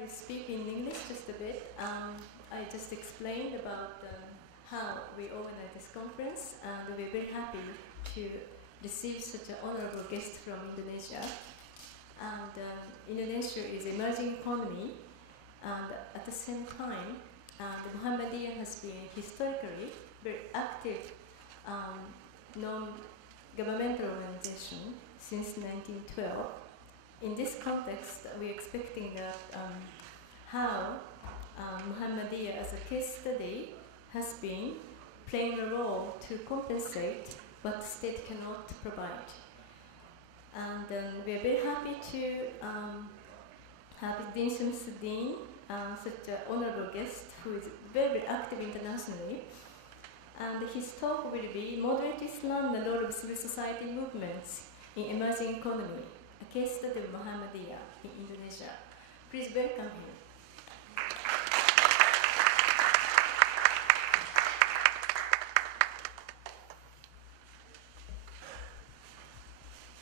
will speak in English just a bit. I just explained about how we organize this conference, and we're very happy to receive such an honorable guest from Indonesia. And Indonesia is an emerging economy, and at the same time, the Muhammadiyah has been historically very active non-governmental organization since 1912. In this context, we're expecting that how Muhammadiyah as a case study has been playing a role to compensate what the state cannot provide. And we're very happy to have Syamsuddin, such an honorable guest who is very active internationally. And his talk will be Moderate Islam and the Role of Civil Society Movements in Emerging Economy, a case study of Muhammadiyah in Indonesia. Please welcome him.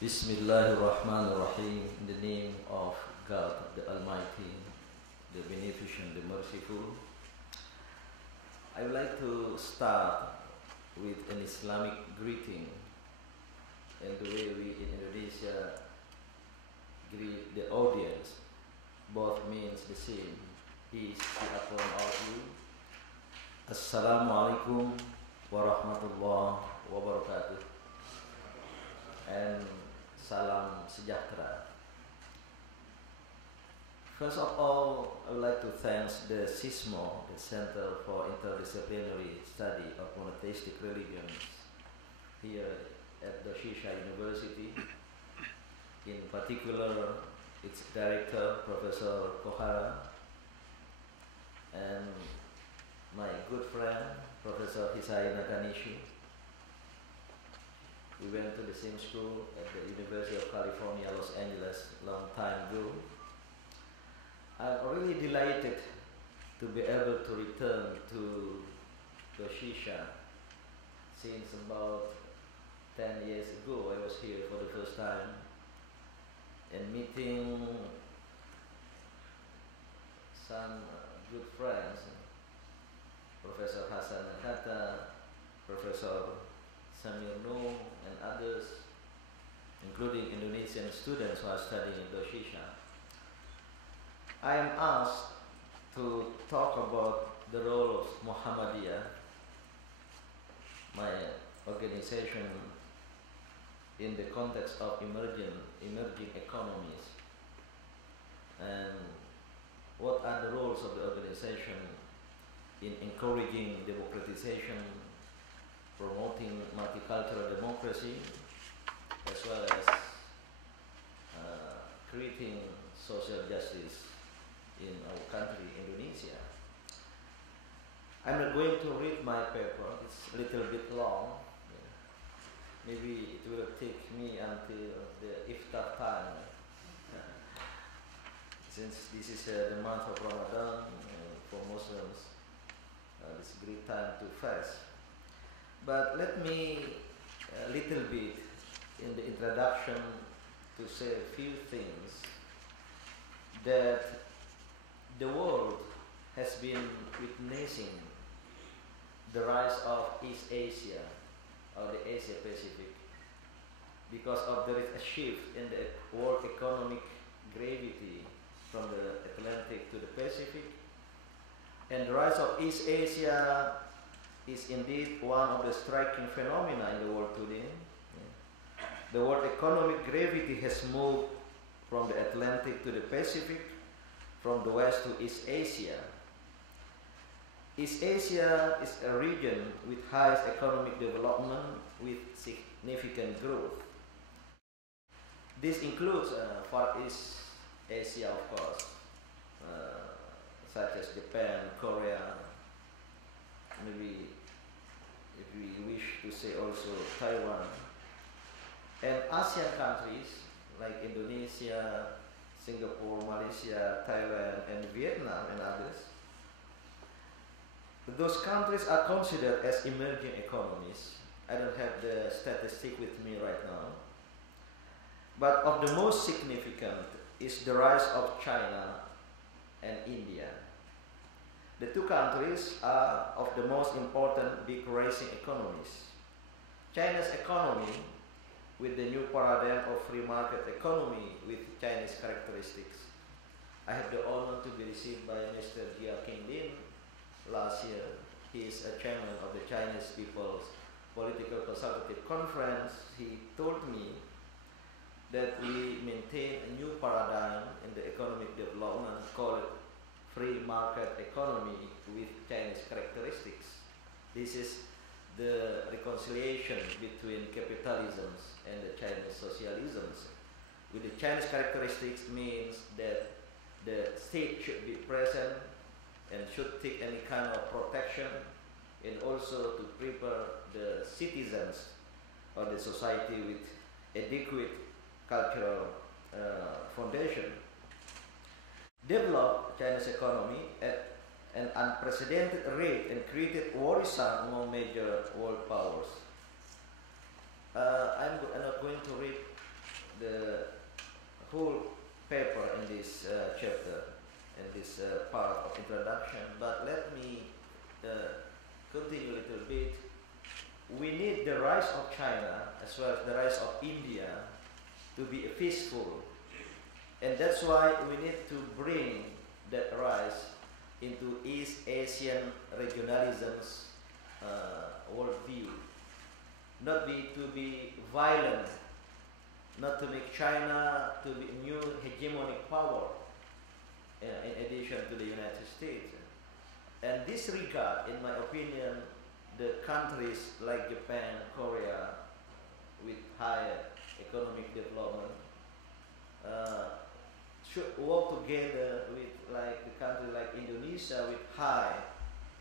Bismillahirrahmanirrahim. In the name of God, the Almighty, the Beneficent, the Merciful. I would like to start with an Islamic greeting, and the way we in Indonesia greet the audience both means the same. Peace be upon all of you. Assalamualaikum warahmatullahi wabarakatuh. And salam sejahtera. First of all, I would like to thank the CISMO, the Center for Interdisciplinary Study of Monotheistic Religions, here at Doshisha University. In particular, its director, Professor Kohara, and my good friend, Professor Nakanishi. We went to the same school at the University of California, Los Angeles, long time ago. I'm really delighted to be able to return to Doshisha. Since about 10 years ago, I was here for the first time and meeting some good friends, Professor Hasan Nakata, Professor Samir Noor, and others, including Indonesian students who are studying in Doshisha. I am asked to talk about the role of Muhammadiyah, my organization, in the context of emerging economies, and what are the roles of the organization in encouraging democratization, promoting multicultural democracy, as well as creating social justice in our country, Indonesia. I'm not going to read my paper, it's a little bit long. Maybe it will take me until the iftar time. Since this is the month of Ramadan, for Muslims, it's a great time to fast. But let me a little bit in the introduction to say a few things that the world has been witnessing the rise of East Asia or the Asia Pacific because of there is a shift in the world economic gravity from the Atlantic to the Pacific, and the rise of East Asia is indeed one of the striking phenomena in the world today. The world economic gravity has moved from the Atlantic to the Pacific, from the West to East Asia. East Asia is a region with highest economic development with significant growth. This includes Far East Asia, of course, such as Japan, Korea, maybe if we wish to say also Taiwan, and ASEAN countries like Indonesia, Singapore, Malaysia, Thailand, and Vietnam, and others. Those countries are considered as emerging economies. I don't have the statistic with me right now. But of the most significant is the rise of China and India. The two countries are of the most important big rising economies. China's economy, with the new paradigm of free market economy with Chinese characteristics. I have the honor to be received by Mr. Jia Qingdin last year. He is a chairman of the Chinese People's Political Consultative Conference. He told me that we maintain a new paradigm in the economic development called free market economy with Chinese characteristics. This is the reconciliation between capitalisms and the Chinese socialisms. With the Chinese characteristics means that the state should be present and should take any kind of protection, and also to prepare the citizens or the society with adequate cultural foundation. Developed Chinese economy at an unprecedented rate and created worrisome among major world powers. I'm not going to read the whole paper in this chapter, in this part of introduction, but let me continue a little bit. We need the rise of China as well as the rise of India to be peaceful, and that's why we need to bring that rise into East Asian regionalism's worldview, not to be violent, not to make China to be a new hegemonic power in addition to the United States. And this regard, in my opinion, the countries like Japan, Korea, with higher economic development, should work together with like the country like Indonesia with high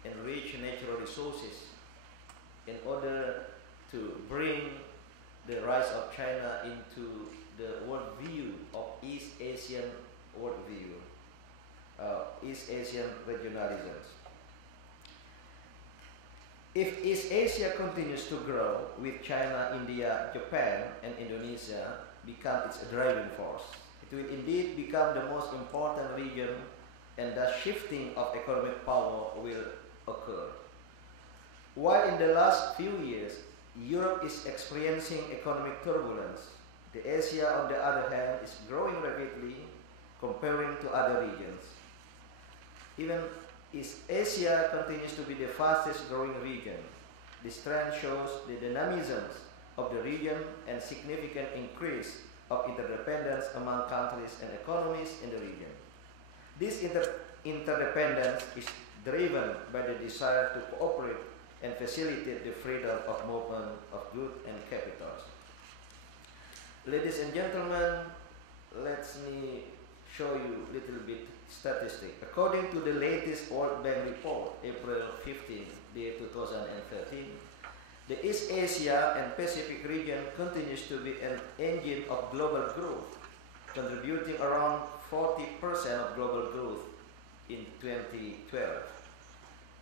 and rich natural resources in order to bring the rise of China into the worldview of East Asian worldview, East Asian regionalisms. If East Asia continues to grow with China, India, Japan, and Indonesia become its driving force, it will indeed become the most important region, and the shifting of economic power will occur. While in the last few years, Europe is experiencing economic turbulence, the Asia, on the other hand, is growing rapidly comparing to other regions. Even East Asia continues to be the fastest growing region. This trend shows the dynamisms of the region and significant increase of interdependence among countries and economies in the region. This interdependence is driven by the desire to cooperate and facilitate the freedom of movement of goods and capitals. Ladies and gentlemen, let me show you a little bit statistic. According to the latest World Bank report, April 15, year 2013, the East Asia and Pacific region continues to be an engine of global growth, contributing around 40% of global growth in 2012.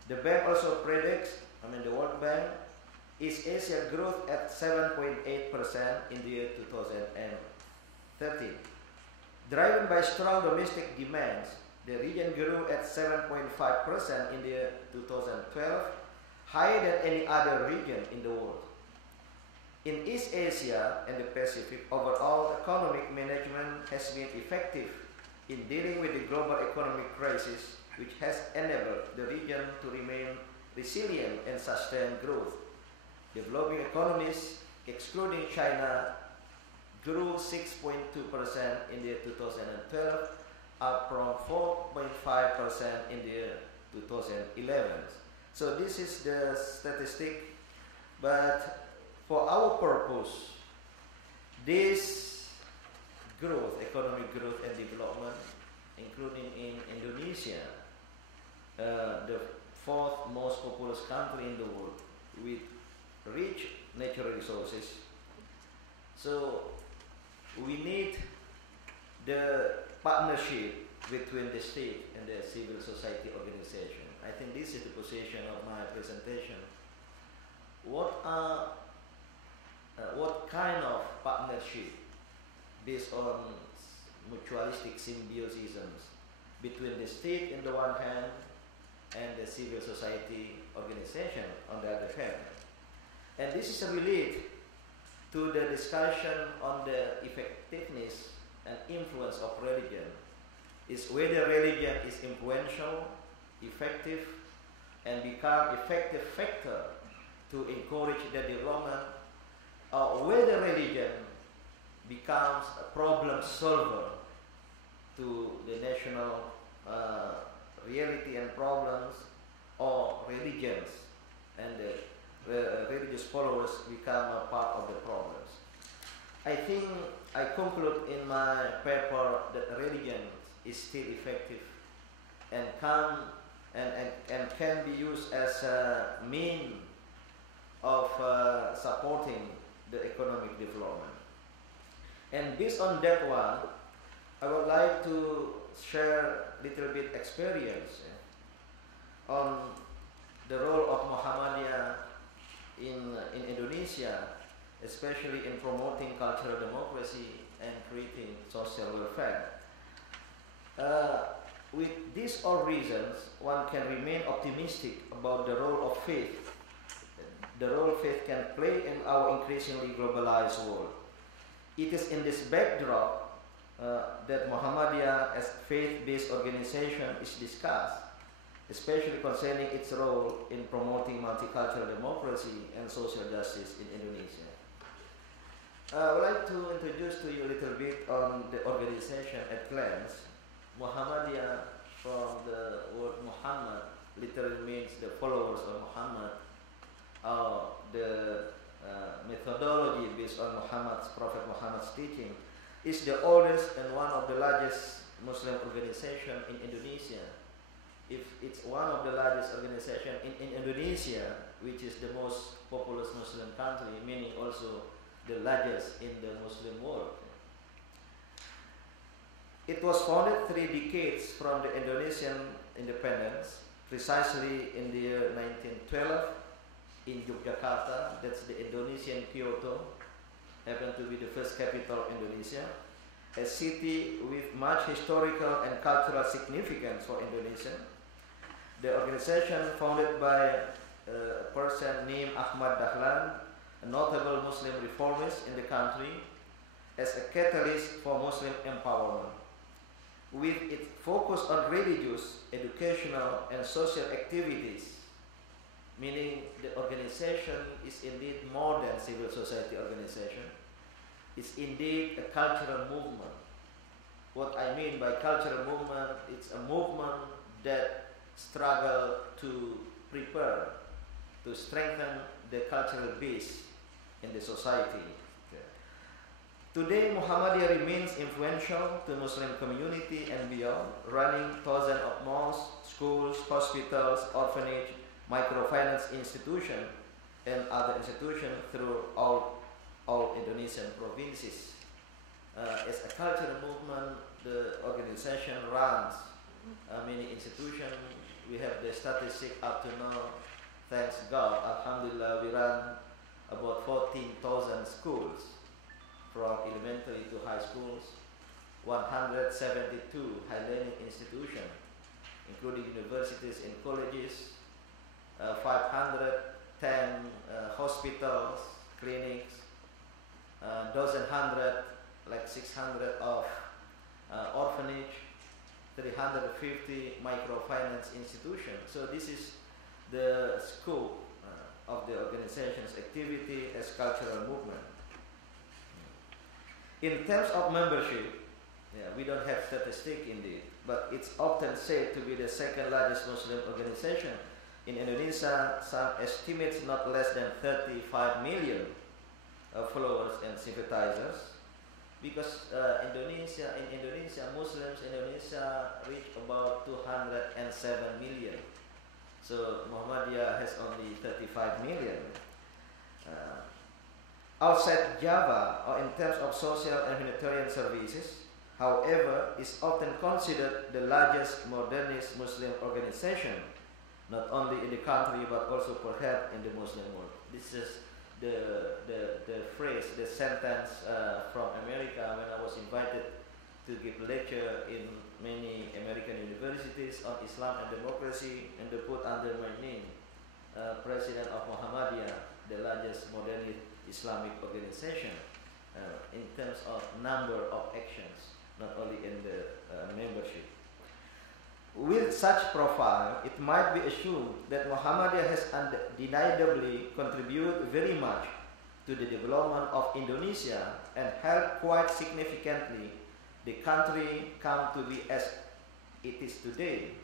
The bank also predicts, the World Bank, East Asia growth at 7.8% in the year 2013. Driven by strong domestic demands, the region grew at 7.5% in the year 2012, higher than any other region in the world. In East Asia and the Pacific, overall economic management has been effective in dealing with the global economic crisis, which has enabled the region to remain resilient and sustain growth. Developing economies, excluding China, grew 6.2% in the year 2012, up from 4.5% in the year 2011. So this is the statistic, but for our purpose, this growth, economic growth and development, including in Indonesia, the fourth most populous country in the world with rich natural resources. So we need the partnership between the state and the civil society organization. I think this is the position of my presentation. What kind of partnership based on mutualistic symbiosisms between the state in the one hand and the civil society organization on the other hand. And this is related to the discussion on the effectiveness and influence of religion, is whether religion is influential, effective, and become effective factor to encourage the development, or whether religion becomes a problem solver to the national reality and problems, or religions and the religious followers become a part of the problems. I think I conclude in my paper that religion is still effective and can be used as a mean of supporting the economic development. And based on that one, I would like to share a little bit experience on the role of Muhammadiyah in Indonesia, especially in promoting cultural democracy and creating social welfare. With these all reasons, one can remain optimistic about the role of faith, the role faith can play in our increasingly globalized world. It is in this backdrop that Muhammadiyah as faith-based organization is discussed, especially concerning its role in promoting multicultural democracy and social justice in Indonesia. I would like to introduce to you a little bit on the organization at glance. Muhammadiyah, from the word Muhammad, literally means the followers of Muhammad. The methodology based on Prophet Muhammad's teaching, is the oldest and one of the largest Muslim organization in Indonesia. If it's one of the largest organization in Indonesia, which is the most populous Muslim country, meaning also the largest in the Muslim world. It was founded 3 decades from the Indonesian independence, precisely in the year 1912 in Jakarta. That's the Indonesian Kyoto, happened to be the first capital of Indonesia, a city with much historical and cultural significance for Indonesia. The organization, founded by a person named Ahmad Dahlan, a notable Muslim reformist in the country, as a catalyst for Muslim empowerment. With its focus on religious, educational, and social activities, meaning the organization is indeed more than civil society organization. It's indeed a cultural movement. What I mean by cultural movement, it's a movement that struggle to prepare, to strengthen the cultural base in the society. Today, Muhammadiyah remains influential to Muslim community and beyond, running thousands of mosques, schools, hospitals, orphanage, microfinance institutions, and other institutions throughout all Indonesian provinces. As a cultural movement, the organization runs many institutions. We have the statistic up to now. Thanks God, Alhamdulillah, we run about 14,000 schools, from elementary to high schools, 172 high learning institutions, including universities and colleges, 510 hospitals, clinics, dozen hundred, like 600 of orphanage, 350 microfinance institutions. So this is the scope of the organization's activity as cultural movement. In terms of membership, we don't have statistic indeed, but it's often said to be the second largest Muslim organization in Indonesia. Some estimates not less than 35 million followers and sympathizers, because in Indonesia, Muslims in Indonesia reach about 207 million. So Muhammadiyah has only 35 million. Outside Java, or in terms of social and humanitarian services, however, is often considered the largest modernist Muslim organization, not only in the country but also perhaps in the Muslim world. This is the phrase, the sentence from America when I was invited to give lecture in many American universities on Islam and democracy, and they put under my name, President of Muhammadiyah, the largest modern Islamic organization in terms of number of actions, not only in the membership. With such profile, it might be assumed that Muhammadiyah has undeniably contributed very much to the development of Indonesia and helped quite significantly the country come to be as it is today.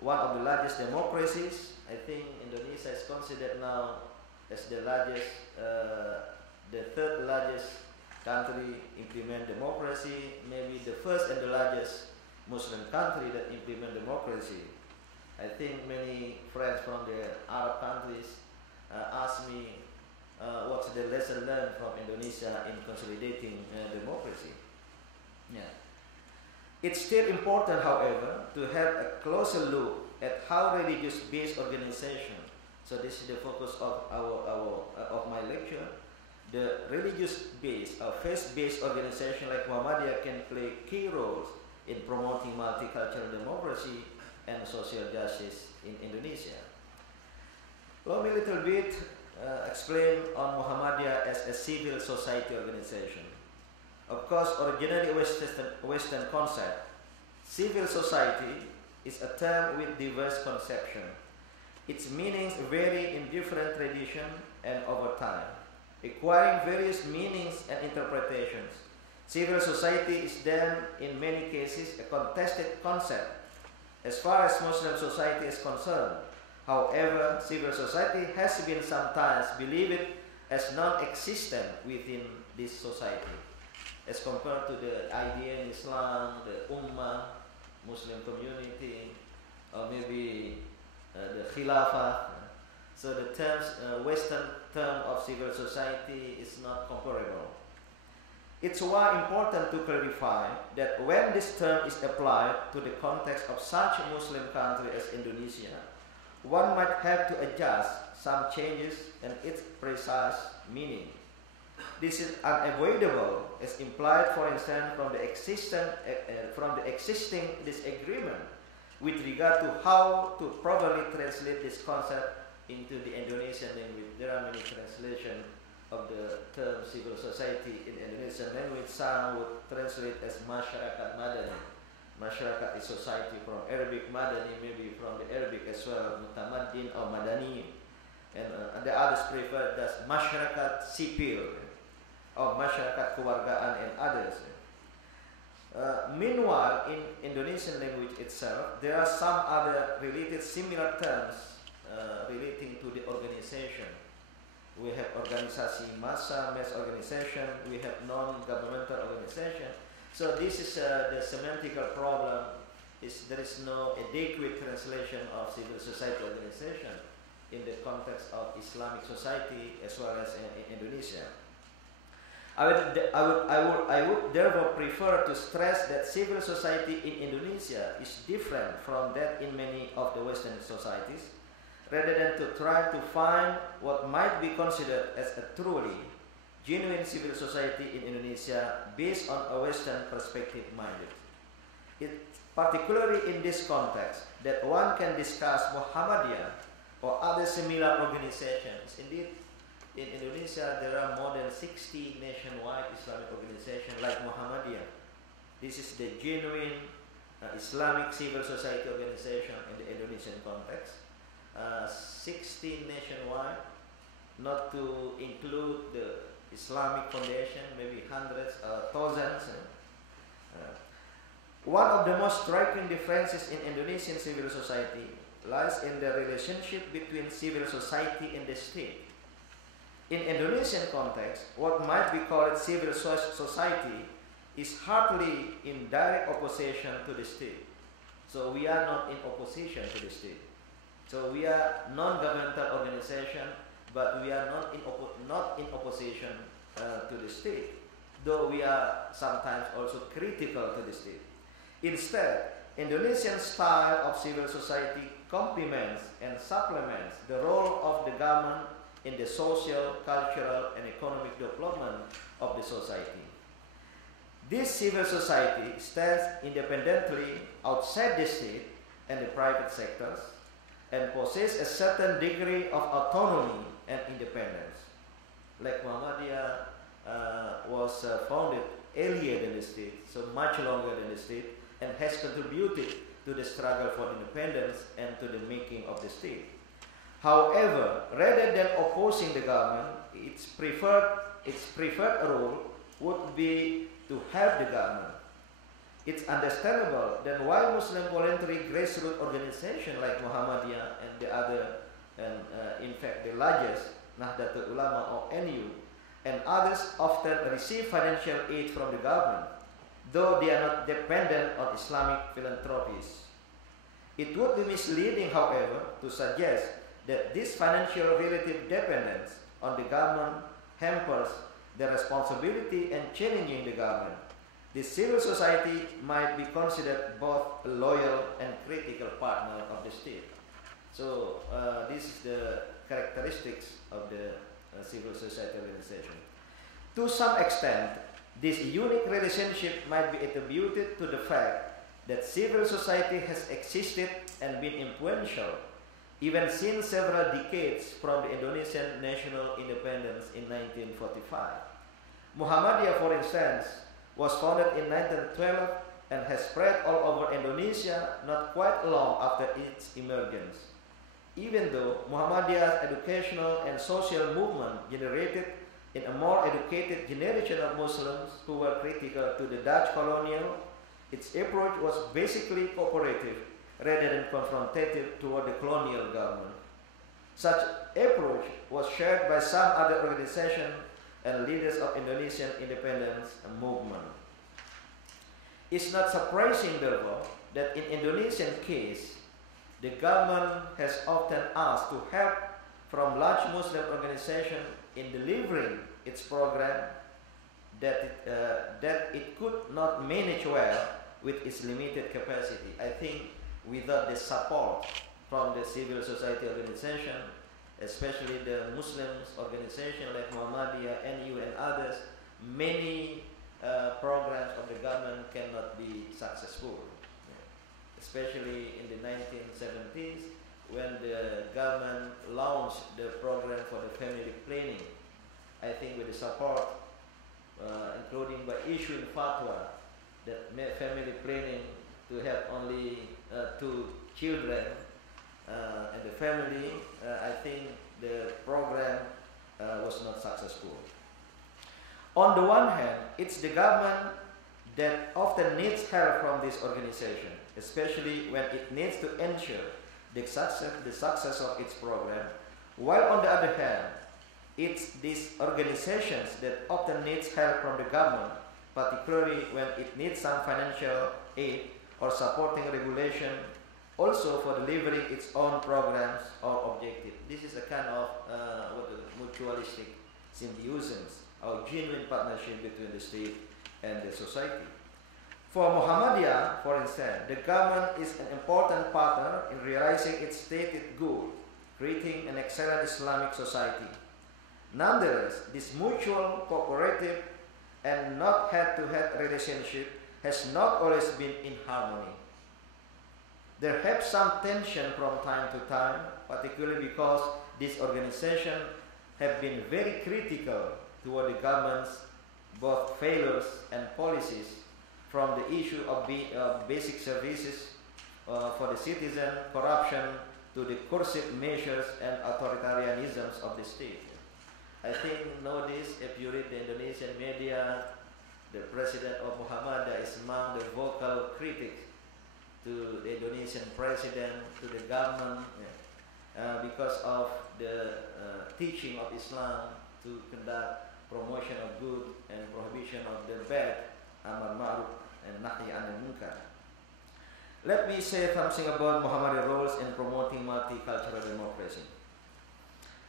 One of the largest democracies. I think Indonesia is considered now as the largest, the third largest country implement democracy, maybe the first and the largest Muslim country that implement democracy. I think many friends from the Arab countries ask me what's the lesson learned from Indonesia in consolidating democracy. Yeah. It's still important, however, to have a closer look at how religious-based organization. So this is the focus of of my lecture. The religious-based or faith-based organization like Muhammadiyah can play key roles in promoting multicultural democracy and social justice in Indonesia. Let me a little bit explain on Muhammadiyah as a civil society organization. Of course, originally Western concept, civil society is a term with diverse conception. Its meanings vary in different traditions and over time, acquiring various meanings and interpretations. Civil society is then, in many cases, a contested concept as far as Muslim society is concerned. However, civil society has been sometimes believed as non-existent within this society, as compared to the idea in Islam, the Ummah, Muslim community, or maybe the Khilafah. So the terms, Western term of civil society is not comparable. It's why important to clarify that when this term is applied to the context of such a Muslim country as Indonesia, one might have to adjust some changes in its precise meaning. This is unavoidable, as implied, for instance, from the existing disagreement with regard to how to properly translate this concept into the Indonesian language. There are many translations of the term civil society in Indonesian language. Some would translate as masyarakat madani. Masyarakat is society, from Arabic madani, maybe from the Arabic as well, mutamaddin or madani. And the others prefer as masyarakat sipil, or masyarakat kewargaan, and others. Meanwhile, in Indonesian language itself, there are some other related similar terms relating to the organization. We have organisasi massa, mass organization, we have non-governmental organization. So this is the semantical problem, is there is no adequate translation of civil society organization in the context of Islamic society as well as in Indonesia. I would therefore prefer to stress that civil society in Indonesia is different from that in many of the Western societies, rather than to try to find what might be considered as a truly genuine civil society in Indonesia based on a Western perspective minded. It's particularly in this context that one can discuss Muhammadiyah or other similar organizations. Indeed, in Indonesia there are more than 60 nationwide Islamic organizations like Muhammadiyah. This is the genuine Islamic civil society organization in the Indonesian context. 60 nationwide, not to include the Islamic foundation, maybe hundreds or thousands. One of the most striking differences in Indonesian civil society lies in the relationship between civil society and the state. In Indonesian context, what might be called civil society is hardly in direct opposition to the state. So we are not in opposition to the state. So we are non-governmental organization, but we are not in opposition to the state, though we are sometimes also critical to the state. Instead, Indonesian style of civil society complements and supplements the role of the government in the social, cultural, and economic development of the society. This civil society stands independently outside the state and the private sectors and possesses a certain degree of autonomy and independence. Like Muhammadiyah was founded earlier than the state, so much longer than the state, and has contributed to the struggle for independence and to the making of the state. However, rather than opposing the government, its preferred role would be to help the government. It's understandable that why Muslim voluntary grassroots organizations like Muhammadiyah and the other, and in fact the largest, Nahdlatul Ulama or NU, and others often receive financial aid from the government, though they are not dependent on Islamic philanthropies. It would be misleading, however, to suggest that this financial relative dependence on the government hampers the responsibility and challenging the government. The civil society might be considered both a loyal and critical partner of the state. So this is the characteristics of the civil society organization. To some extent, this unique relationship might be attributed to the fact that civil society has existed and been influential even since several decades from the Indonesian national independence in 1945. Muhammadiyah, for instance, was founded in 1912 and has spread all over Indonesia not quite long after its emergence. Even though Muhammadiyah's educational and social movement generated in a more educated generation of Muslims who were critical to the Dutch colonial, its approach was basically cooperative rather than confrontative toward the colonial government. Such approach was shared by some other organizations and leaders of Indonesian independence movement. It's not surprising, therefore, that in Indonesian case, the government has often asked to help from large Muslim organizations in delivering its program that it could not manage well with its limited capacity. I think without the support from the civil society organization, especially the Muslims organization like Muhammadiyah, NU and others, many programs of the government cannot be successful. Especially in the 1970s when the government launched the program for the family planning. I think with the support, including by issuing fatwa that made family planning to have only 2 children in the family, I think the program was not successful. On the one hand, it's the government that often needs help from this organization, especially when it needs to ensure the success of its program, while on the other hand, it's these organizations that often needs help from the government, particularly when it needs some financial aid or supporting regulation, also for delivering its own programs or objectives. This is a kind of mutualistic symbiosis or genuine partnership between the state and the society. For Muhammadiyah, for instance, the government is an important partner in realizing its stated goal, creating an excellent Islamic society. Nonetheless, this mutual, cooperative, and not head-to-head relationship has not always been in harmony. There have some tension from time to time, particularly because these organizations have been very critical toward the government's both failures and policies, from the issue of basic services for the citizen, corruption, to the coercive measures and authoritarianisms of the state. I think nowadays, if you read the Indonesian media, the president of Muhammadiyah is among the vocal critics to the Indonesian president, to the government, because of the teaching of Islam to conduct promotion of good and prohibition of the bad, amar ma'ruf and nahi anil munkar. Let me say something about Muhammadiyah's roles in promoting multicultural democracy.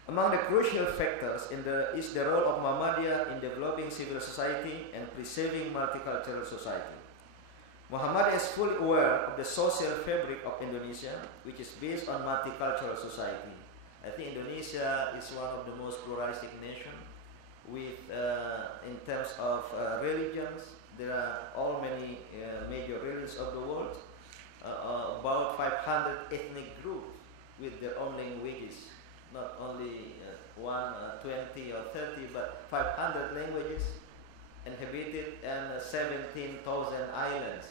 Among the crucial factors is the role of Muhammadiyah in developing civil society and preserving multicultural society. Muhammadiyah is fully aware of the social fabric of Indonesia, which is based on multicultural society. I think Indonesia is one of the most pluralistic nations with, in terms of religions, There are all many major religions of the world, about 500 ethnic groups with their own languages, not only 20 or 30, but 500 languages inhabited and 17,000 islands,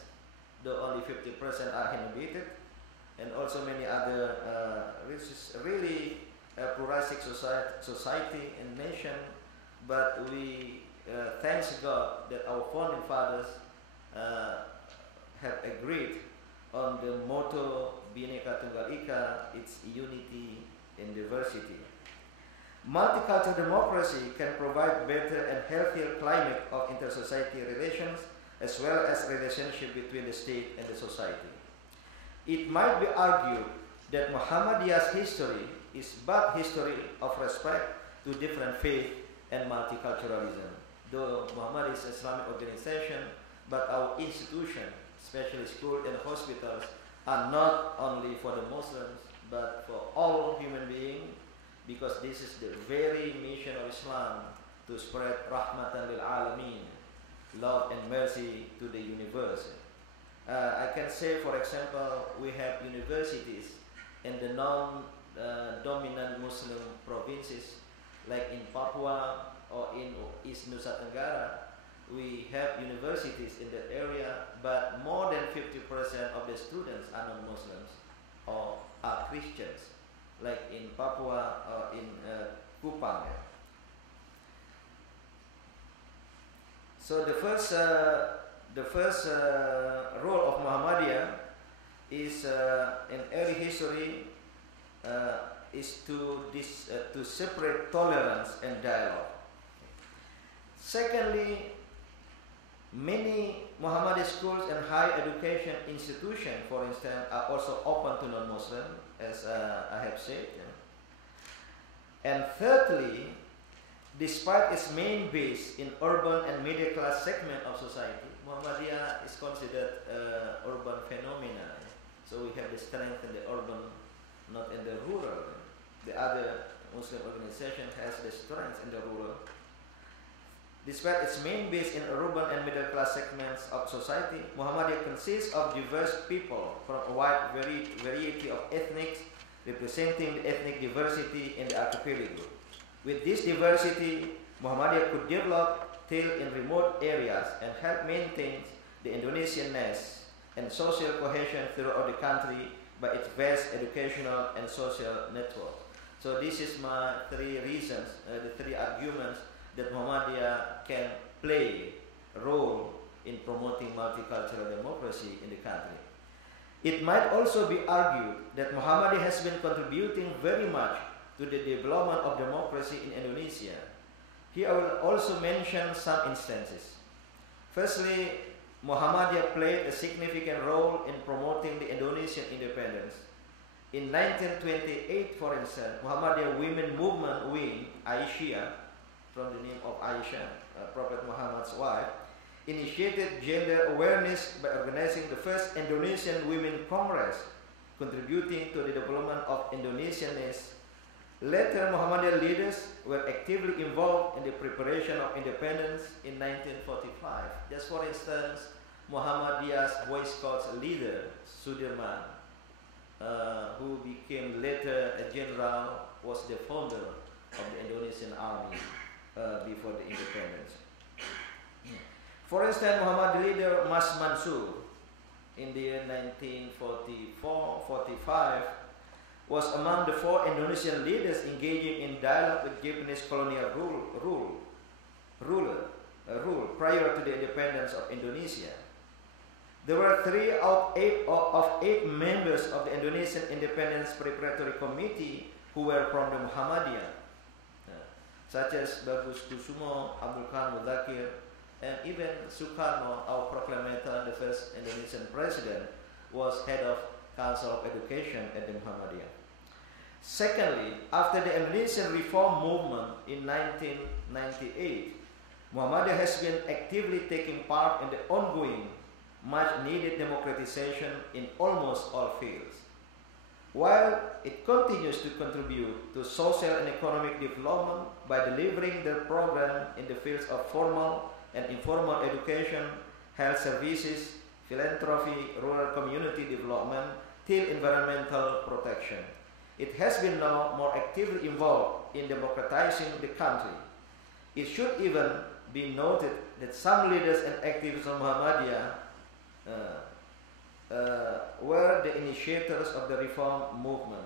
though only 50% are inhabited, and also many other really pluralistic society and nation. But we thanks God that our founding fathers have agreed on the motto Bhinneka Tunggal Ika, its unity in diversity. Multicultural democracy can provide better and healthier climate of inter-society relations as well as relationship between the state and the society. It might be argued that Muhammadiyah's history is but history of respect to different faith and multiculturalism. Though Muhammad is an Islamic organization, but our institutions, especially schools and hospitals, are not only for the Muslims, but for all human beings, because this is the very mission of Islam, to spread rahmatan lil alameen, love and mercy to the universe. I can say, for example, we have universities in the non-dominant Muslim provinces, like in Papua or in East Nusa Tenggara. We have universities in that area, but more than 50% of the students are non-Muslims or are Christians, like in Papua or in Kupang. So the first role of Muhammadiyah is in early history is to separate tolerance and dialogue. Secondly, many Muhammadiyah schools and higher education institutions, for instance, are also open to non-Muslim, as I have said. And thirdly, despite its main base in urban and middle class segment of society, Muhammadiyah is considered urban phenomena. So we have the strength in the urban, not in the rural. The other Muslim organization has the strength in the rural. Despite its main base in urban and middle class segments of society, Muhammadiyah consists of diverse people from a wide variety of ethnics, representing the ethnic diversity in the archipelago. With this diversity, Muhammadiyah could develop till in remote areas and help maintain the Indonesianness and social cohesion throughout the country by its vast educational and social network. So this is my three reasons, the three arguments that Muhammadiyah can play a role in promoting multicultural democracy in the country. It might also be argued that Muhammadiyah has been contributing very much to the development of democracy in Indonesia. Here I will also mention some instances. Firstly, Muhammadiyah played a significant role in promoting the Indonesian independence. In 1928, for instance, Muhammadiyah Women Movement Wing, Aisyah, from the name of Aisha, Prophet Muhammad's wife, initiated gender awareness by organizing the first Indonesian Women Congress, contributing to the development of Indonesianness. Later, Muhammadiyah leaders were actively involved in the preparation of independence in 1945. Just for instance, Muhammadiyah's Boy Scouts leader, Sudirman, who became later a general, was the founder of the Indonesian army before the independence. For instance, Muhammad leader Mas Mansur in the year 1944-45 was among the 4 Indonesian leaders engaging in dialogue with Japanese colonial rule prior to the independence of Indonesia. There were 3 out of 8 members of the Indonesian Independence Preparatory Committee who were from the Muhammadiyah, such as Bagus Kusumo, Abdul Khan Mudakir, and even Sukarno, our proclamator, the first Indonesian president, was head of Council of Education at the Muhammadiyah. Secondly, after the Indonesian reform movement in 1998, Muhammadiyah has been actively taking part in the ongoing, much-needed democratization in almost all fields. While it continues to contribute to social and economic development by delivering their program in the fields of formal and informal education, health services, philanthropy, rural community development, till environmental protection. It has been now more actively involved in democratizing the country. It should even be noted that some leaders and activists of Muhammadiyah were the initiators of the reform movement.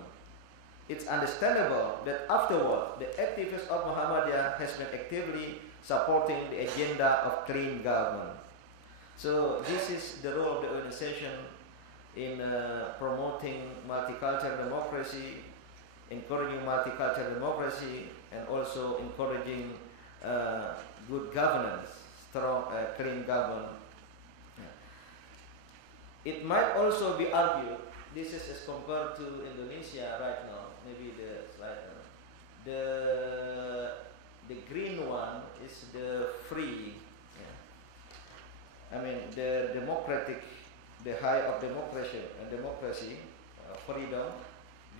It's understandable that afterward, the activists of Muhammadiyah has been actively supporting the agenda of clean government. So this is the role of the organization in promoting multicultural democracy, encouraging multicultural democracy, and also encouraging good governance, strong, clean government. It might also be argued, this is as compared to Indonesia right now, maybe the slide now. The green one is the free, I mean the democratic, the high of democracy, freedom,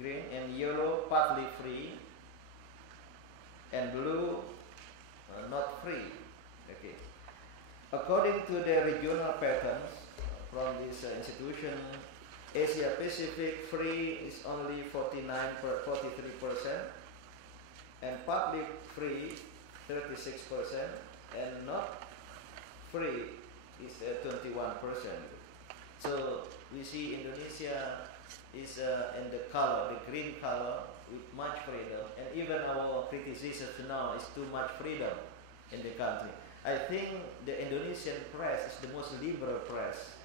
green, and yellow partly free, and blue not free. Okay. According to the regional patterns from this institution, Asia Pacific free is only 43%, and partly free 36%, and not free is 21%. So we see Indonesia is in the color, the green color, with much freedom, and even our criticism now is too much freedom in the country. I think the Indonesian press is the most liberal press,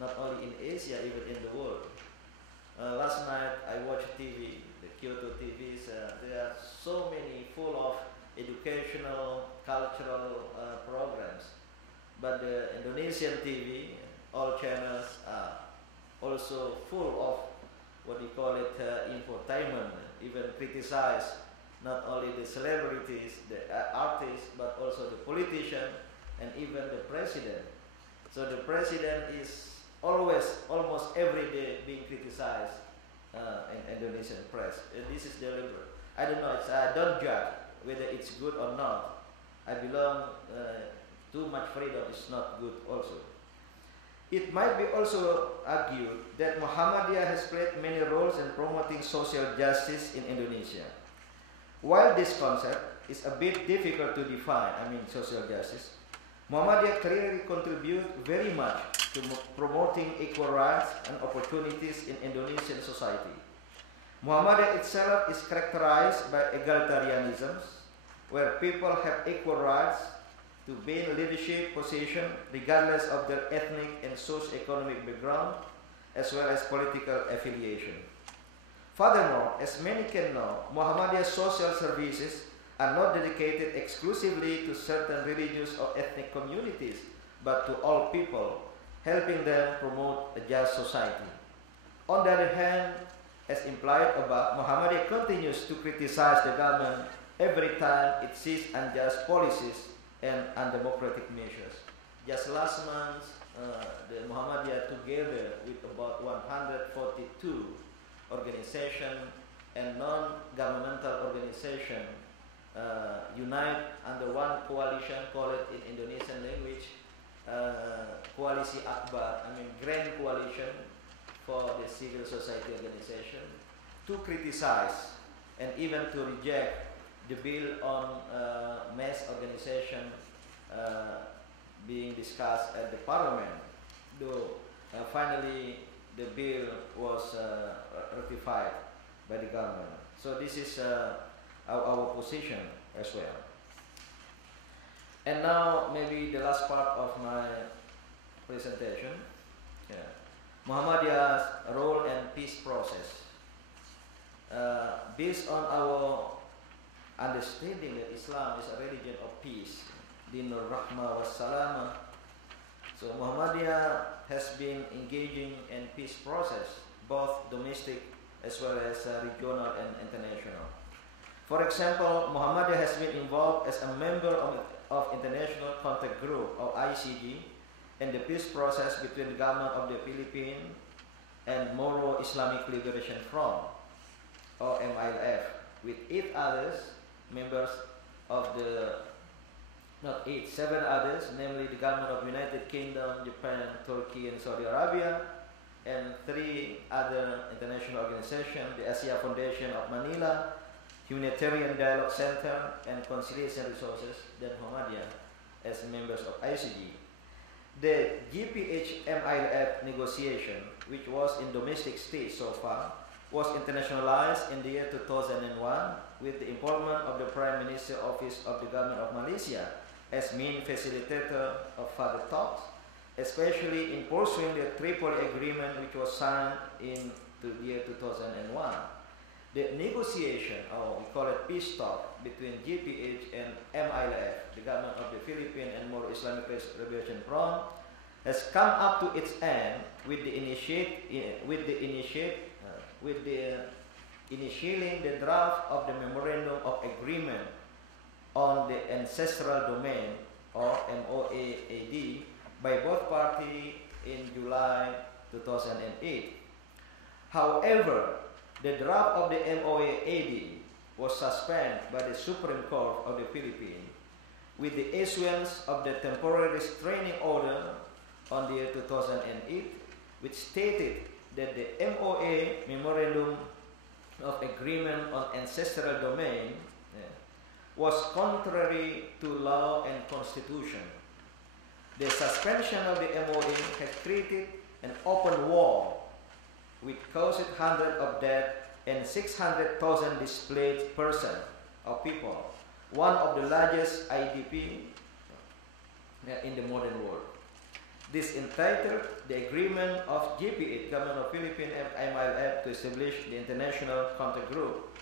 not only in Asia, even in the world. Last night I watched TV, the Kyoto TVs. There are so many full of educational, cultural programs. But the Indonesian TV, all channels are also full of what you call it infotainment, even criticize not only the celebrities, the artists, but also the politician and even the president. So the president is always, almost every day being criticized in Indonesian press. This is deliberate. I don't know, I don't judge whether it's good or not. I belong, too much freedom is not good also. It might be also argued that Muhammadiyah has played many roles in promoting social justice in Indonesia. While this concept is a bit difficult to define, I mean social justice, Muhammadiyah clearly contributes very much to promoting equal rights and opportunities in Indonesian society. Muhammadiyah itself is characterized by egalitarianism, where people have equal rights to be in leadership position regardless of their ethnic and socio-economic background, as well as political affiliation. Furthermore, as many can know, Muhammadiyah social services are not dedicated exclusively to certain religious or ethnic communities, but to all people, helping them promote a just society. On the other hand, as implied above, Muhammadiyah continues to criticize the government every time it sees unjust policies and undemocratic measures. Just last month, the Muhammadiyah, together with about 142 organizations and non-governmental organizations, unite under one coalition, call it in Indonesian language, Koalisi Akbar, I mean Grand Coalition for the civil society organization, to criticize and even to reject the bill on mass organization being discussed at the parliament, though finally the bill was ratified by the government. So this is our position as well. And now maybe the last part of my presentation, Muhammadiyah's role and peace process. Based on our understanding that Islam is a religion of peace, Dinur Rahmah was Salama, so Muhammadiyah has been engaging in peace process, both domestic as well as regional and international. For example, Muhammadiyah has been involved as a member of International Contact Group, or ICG, in the peace process between the government of the Philippines and Moro Islamic Liberation Front, or MILF, with 8 others members of the not 8, 7 others, namely the government of United Kingdom, Japan, Turkey, and Saudi Arabia, and 3 other international organizations, the Asia Foundation of Manila, Humanitarian Dialogue Center, and Conciliation Resources, then Muhammadiyah, as members of ICG. The GPH-MILF negotiation, which was in domestic stage so far, was internationalized in the year 2001 with the involvement of the Prime Minister Office of the Government of Malaysia as main facilitator of further talks, especially in pursuing the Tripoli Agreement, which was signed in the year 2001. The negotiation, or we call it peace talk, between GPH and MILF, the government of the Philippines and more Islamic Liberation Front, has come up to its end with the initiating the draft of the Memorandum of Agreement on the Ancestral Domain, or MOAAD, by both parties in July 2008. However, the draft of the MOAAD was suspended by the Supreme Court of the Philippines with the issuance of the temporary restraining order on the year 2008, which stated that the MOA, Memorandum of Agreement on Ancestral Domain, was contrary to law and constitution. The suspension of the MOA has created an open war which caused hundreds of deaths and 600,000 displaced persons of people, one of the largest IDP in the modern world. This entitled the Agreement of GPH, Government of Philippines and MILF, to establish the International Contact Group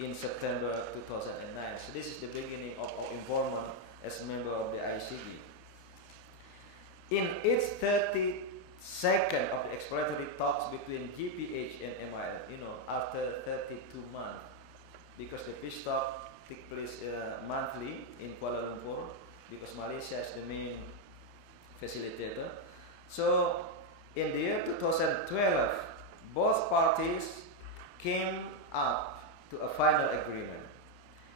in September 2009. So this is the beginning of our involvement as a member of the ICG. In its 32nd of the exploratory talks between GPH and MILF, after 32 months, because the peace talk take place monthly in Kuala Lumpur, because Malaysia is the main facilitator. So in the year 2012, both parties came up to a final agreement.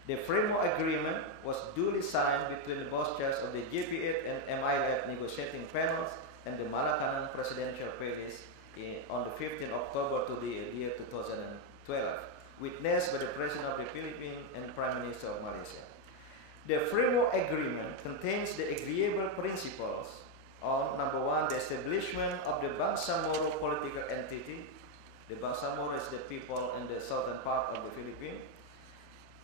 The framework agreement was duly signed between both chairs of the GPH and MILF negotiating panels and the Malacanang Presidential Palace on the 15th October to the year 2012, witnessed by the President of the Philippines and Prime Minister of Malaysia. The framework agreement contains the agreeable principles on, number 1, the establishment of the Bangsamoro political entity. The Bangsamoro is the people in the southern part of the Philippines.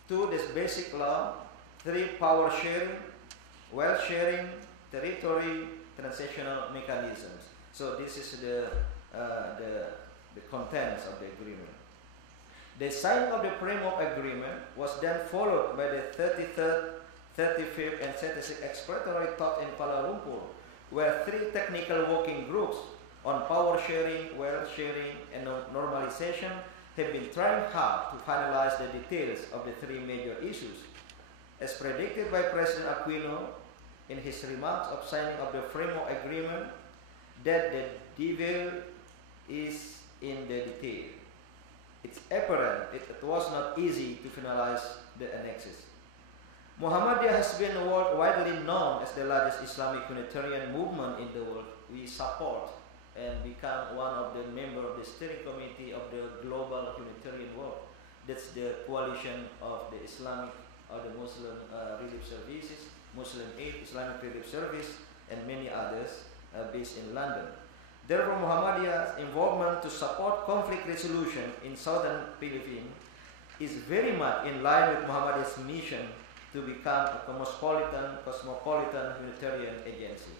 2, this basic law. 3, power sharing, wealth sharing, territory, transitional mechanisms. So this is the contents of the agreement. The signing of the framework agreement was then followed by the 33rd, 35th, and 36th exploratory talks in Kuala Lumpur, where 3 technical working groups on power sharing, wealth sharing, and normalization have been trying hard to finalize the details of the 3 major issues. As predicted by President Aquino in his remarks of signing of the framework agreement, that the devil is in the detail. It's apparent it was not easy to finalize the annexes. Muhammadiyah has been widely known as the largest Islamic humanitarian movement in the world. We support and become one of the members of the steering committee of the global humanitarian work. That's the coalition of the Islamic or the Muslim Relief Services, Muslim Aid, Islamic Relief Service, and many others based in London. Therefore, Muhammadiyah's involvement to support conflict resolution in southern Philippines is very much in line with Muhammadiyah's mission to become a cosmopolitan humanitarian agency.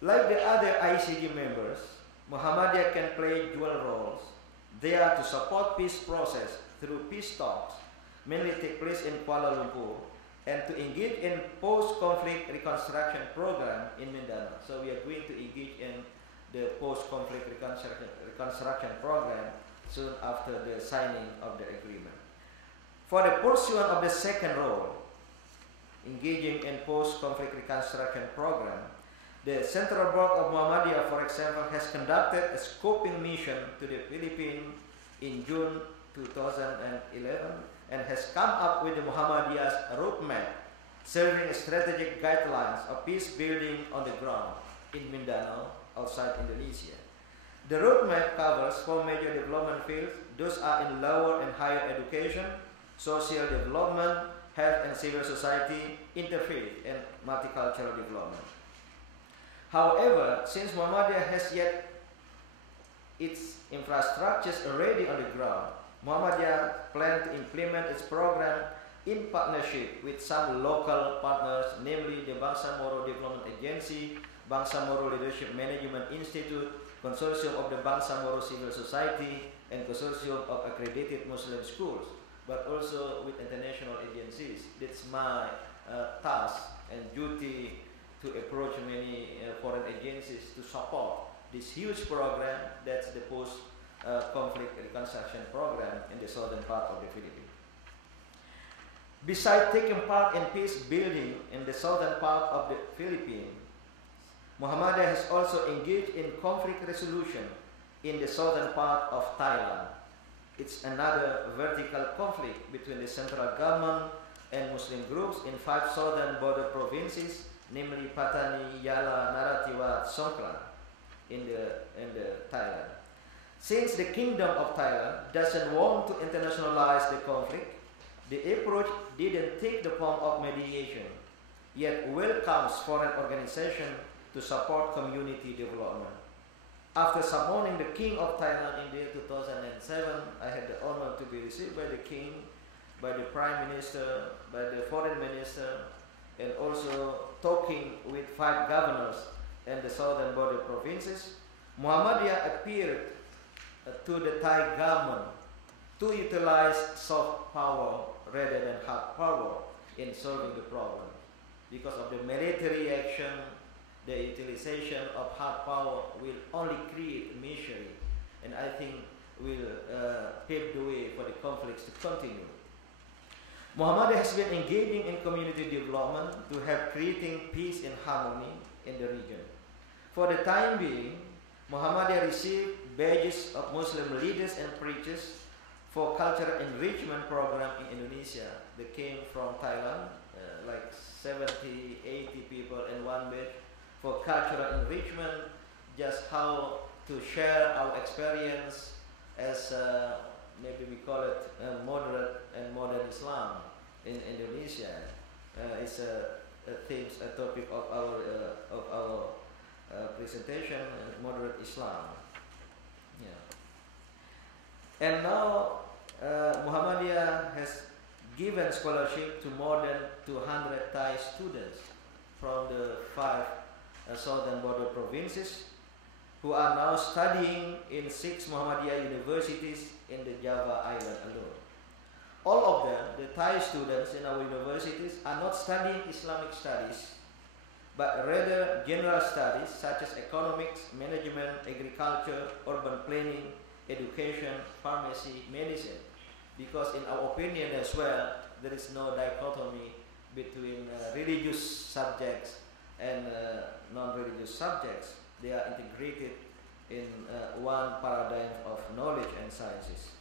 Like the other ICG members, Muhammadiyah can play dual roles. They are to support peace process through peace talks, mainly take place in Kuala Lumpur, and to engage in post-conflict reconstruction program in Mindanao. So we are going to engage in the post-conflict reconstruction program soon after the signing of the agreement. For the pursuant of the second role, engaging in post-conflict reconstruction program, the Central Board of Muhammadiyah, for example, has conducted a scoping mission to the Philippines in June 2011 and has come up with the Muhammadiyah's roadmap serving as strategic guidelines of peace building on the ground in Mindanao, outside Indonesia. The roadmap covers 4 major development fields. Those are in lower and higher education, social development, health and civil society, interfaith and multicultural development. However, since Muhammadiyah has yet its infrastructures already on the ground, Muhammadiyah plans to implement its program in partnership with some local partners, namely the Bangsa Moro Development Agency, Bangsa Moro Leadership Management Institute, Consortium of the Bangsa Moro Civil Society, and Consortium of Accredited Muslim Schools, but also with international agencies. That's my task and duty to approach many foreign agencies to support this huge program. That's the post-conflict reconstruction program in the southern part of the Philippines. Besides taking part in peace building in the southern part of the Philippines, Muhammadiyah has also engaged in conflict resolution in the southern part of Thailand. It's another vertical conflict between the central government and Muslim groups in 5 southern border provinces, namely Pattani, Yala, Narathiwat, Songkhla in the Thailand. Since the Kingdom of Thailand doesn't want to internationalize the conflict, the approach didn't take the form of mediation, yet welcomes foreign organizations to support community development. After summoning the King of Thailand in the year 2007, I had the honor to be received by the King, by the Prime Minister, by the Foreign Minister, and also talking with 5 governors and the southern border provinces. Muhammadiyah appeared to the Thai government to utilize soft power rather than hard power in solving the problem. Because of the military action, the utilization of hard power will only create misery, and I think will pave the way for the conflicts to continue. Muhammadiyah has been engaging in community development to help creating peace and harmony in the region. For the time being, Muhammadiyah received badges of Muslim leaders and preachers for cultural enrichment program in Indonesia. They came from Thailand, like 70, 80 people in one badge for cultural enrichment, just how to share our experience as maybe we call it moderate and modern Islam in Indonesia. It's a topic of our presentation, moderate Islam. Yeah. And now Muhammadiyah has given scholarship to more than 200 Thai students from the 5 southern border provinces who are now studying in 6 Muhammadiyah universities in the Java Island alone. All of them, the Thai students in our universities, are not studying Islamic studies, but rather general studies such as economics, management, agriculture, urban planning, education, pharmacy, medicine. Because in our opinion as well, there is no dichotomy between religious subjects and non-religious subjects. They are integrated in one paradigm of knowledge and sciences.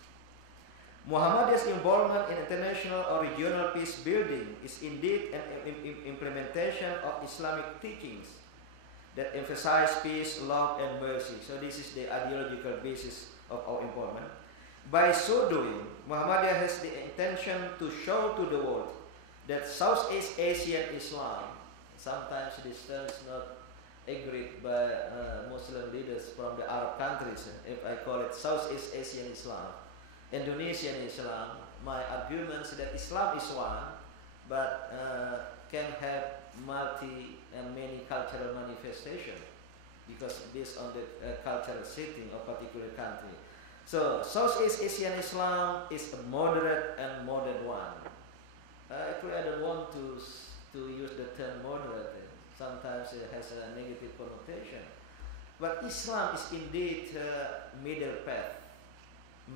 Muhammadiyah's involvement in international or regional peace building is indeed an implementation of Islamic teachings that emphasize peace, love, and mercy. So this is the ideological basis of our involvement. By so doing, Muhammadiyah has the intention to show to the world that Southeast Asian Islam, sometimes this term is not agreed by Muslim leaders from the Arab countries, if I call it Southeast Asian Islam, Indonesian Islam, my argument is that Islam is one, but can have multi and many cultural manifestation because based on the cultural setting of particular country. So Southeast Asian Islam is a moderate and modern one. Actually, I don't want to use the term moderate. Sometimes it has a negative connotation. But Islam is indeed middle path,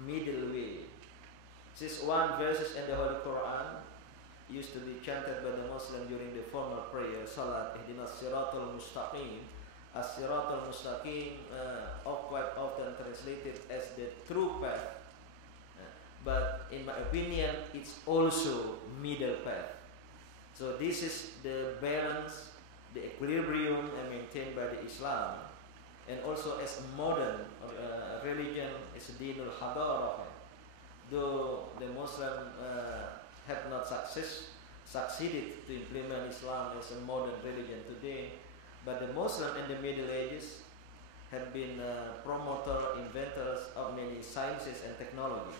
middle way. This one verses in the Holy Quran used to be chanted by the Muslim during the formal prayer, Salat, Ihdinas Siratul Mustaqim. As-Siratul Mustaqim, quite often translated as the true path. But in my opinion, it's also middle path. So this is the balance, the equilibrium maintained by the Islam, and also as a modern religion, it's Dinul Hadar. Though the Muslim have not succeeded to implement Islam as a modern religion today, but the Muslim in the Middle Ages have been promoters, inventors of many sciences and technology.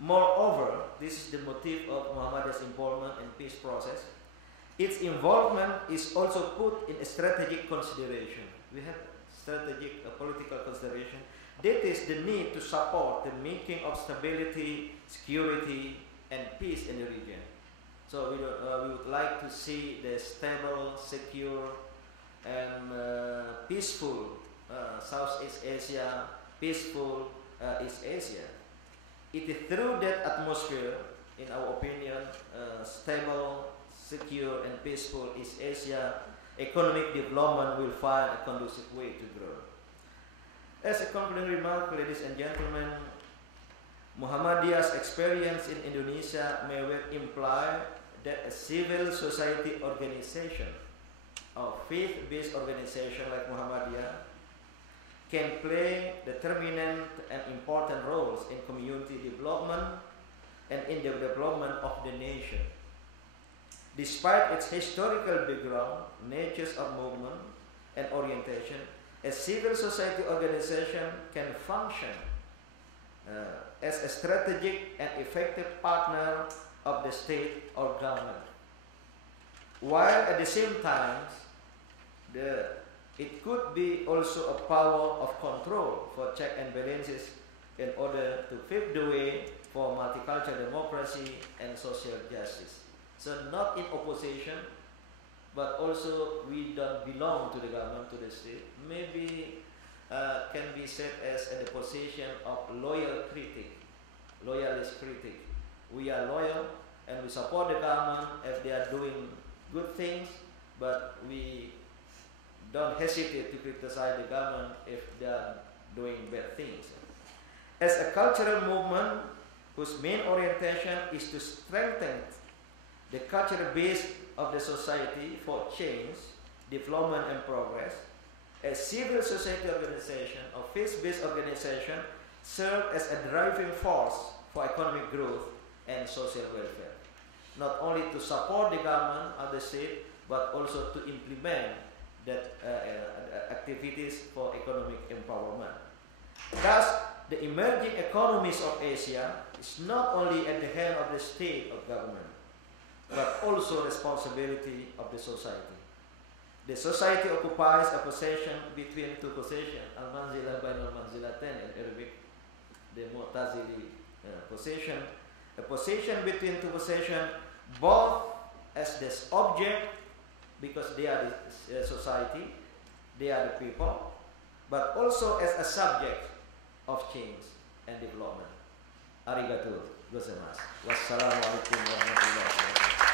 Moreover, this is the motive of Muhammadiyah's involvement in peace process. Its involvement is also put in a strategic consideration. We have strategic political consideration. That is the need to support the making of stability, security, and peace in the region. So we would like to see the stable, secure, and peaceful Southeast Asia, peaceful East Asia. It is through that atmosphere, in our opinion, stable, secure, and peaceful East Asia, economic development will find a conducive way to grow. As a concluding remark, ladies and gentlemen, Muhammadiyah's experience in Indonesia may well imply that a civil society organization or faith-based organization like Muhammadiyah can play determinant and important roles in community development and in the development of the nation. Despite its historical background, natures of movement, and orientation, a civil society organization can function as a strategic and effective partner of the state or government, while at the same time it could be also a power of control for check and balances in order to pave the way for multicultural democracy and social justice. So not in opposition, but also we don't belong to the government, to the state. Maybe can be said as in the position of loyalist critic. We are loyal and we support the government if they are doing good things, but we don't hesitate to criticize the government if they are doing bad things. As a cultural movement whose main orientation is to strengthen the cultural base of the society for change, development, and progress, a civil society organization or faith-based organization serves as a driving force for economic growth and social welfare, not only to support the government or the state, but also to implement that activities for economic empowerment. Thus, the emerging economies of Asia is not only at the hand of the state or government, but also responsibility of the society. The society occupies a position between two positions, al-manzilah bain al-manzilatain in Arabic, the Mu'tazili position, a position between two positions, both as this object, because they are the society, they are the people, but also as a subject of change and development. Arigatou gozaimasu. Wassalamualaikum warahmatullahi wabarakatuh.